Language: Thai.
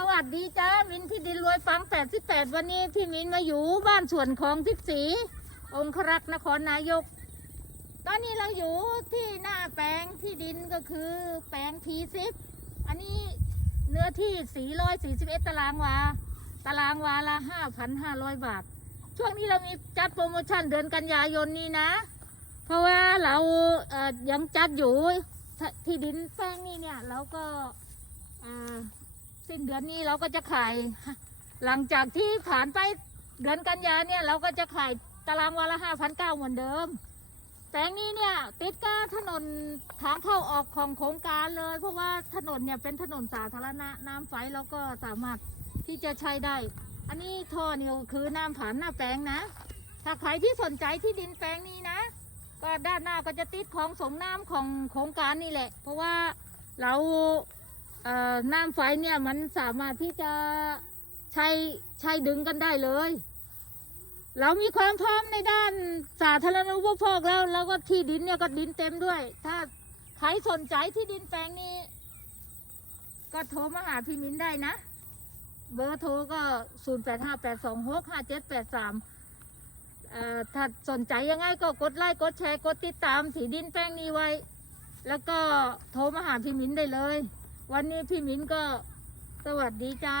สวัสดีจ้ามินที่ดินรวยฟังแปดสิบแปดวันนี้พี่มินมาอยู่บ้านสวนของทิพสีองครักษ์นครนายก ตอนนี้เราอยู่ที่หน้าแปลงที่ดินก็คือแปลงทีซิปอันนี้เนื้อที่ 441 ตารางวา ตารางวาละ 5,500 บาท ช่วงนี้เรามีจัดโปรโมชั่นเดือนกันยายนนี้นะ เพราะว่าเราเยังจัดอยู่ที่ดินแปลงนี้เนี่ยเราก็ สิ้นเดือนนี้เราก็จะขาย หลังจากที่ผ่านไปเดือนกันยาเนี่ยเราก็จะขายตารางวาละห้าพันเก้าเหมือนเดิมแต่งนี้เนี่ยติดกับถนนทางเข้าออกของโครงการเลย เพราะว่าถนนเนี่ยเป็นถนนสาธารณะน้ำไฟเราก็สามารถที่จะใช้ได้ อันนี้ท่อเนี่ยคือน้ำผ่านหน้าแปลงนะ ถ้าใครที่สนใจที่ดินแปลงนี้นะ ก็ด้านหน้าก็จะติดของสงน้ำของโครงการนี่แหละ เพราะว่าเรา น้ำไฟเนี่ยมันสามารถที่จะใช้ใช้ดึงกันได้เลย เรามีความพร้อมในด้านสาธารณูปโภคแล้ว แล้วก็ที่ดินเนี่ยก็ดินเต็มด้วย ถ้าใครสนใจที่ดินแปลงนี้ ก็โทรมาหาพี่มิ้นได้นะ เบอร์โทรก็ 0 8 5 8 2 6 5 7 8 3เอ่อถ้าสนใจยังไงก็กดไลค์กดแชร์กดติดตามที่ดินแปลงนี้ไว้ แล้วก็โทรมาหาพี่มิ้นได้เลย วันนี้พี่มิ้นก็สวัสดีจ้า